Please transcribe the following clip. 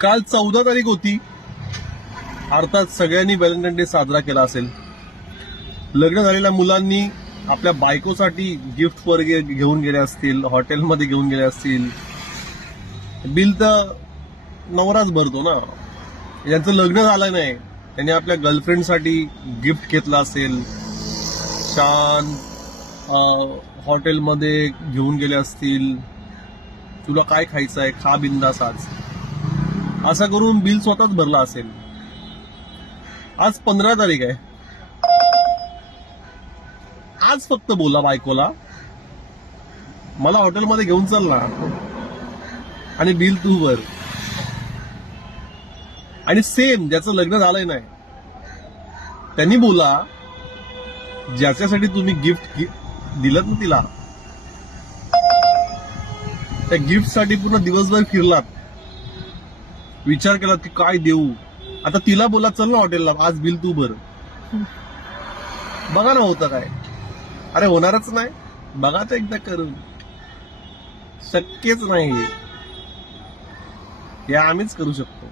काल 14 तारीख होती. अर्थात सगळ्यांनी व्हॅलेंटाईन डे साजरा केला असेल. लग्न झालेल्या मुलांनी आपल्या बायकोसाठी गिफ्ट वगैरे घेऊन गेले असतील, हॉटेलमध्ये घेऊन गेले असतील. बिल तर नवराच भरतो ना. ज्यांचं लग्न झालं नाही त्यांनी आपल्या गर्लफ्रेंडसाठी गिफ्ट घेतलं असेल, छान हॉटेलमध्ये घेऊन गेले असतील. तुला काय खायचं आहे, खा बिंदास आज, असं करून बिल स्वतःच भरला असेल. आज 15 तारीख आहे. आज फक्त बोला बायकोला, मला हॉटेलमध्ये घेऊन चल ना आणि बिल तू भर. आणि सेम ज्याचं लग्न झालंय नाही त्यांनी बोला, ज्याच्यासाठी तुम्ही गिफ्ट दिलं ना तिला, त्या गिफ्ट साठी पूर्ण दिवसभर फिरलात, विचार केलात की काय देऊ. आता तिला बोला चल ना हॉटेलला, आज बिल तू भर. बघा ना होतं काय. अरे होणारच नाही. बघाच एकदा करून, शक्यच नाही. हे आम्हीच करू शकतो.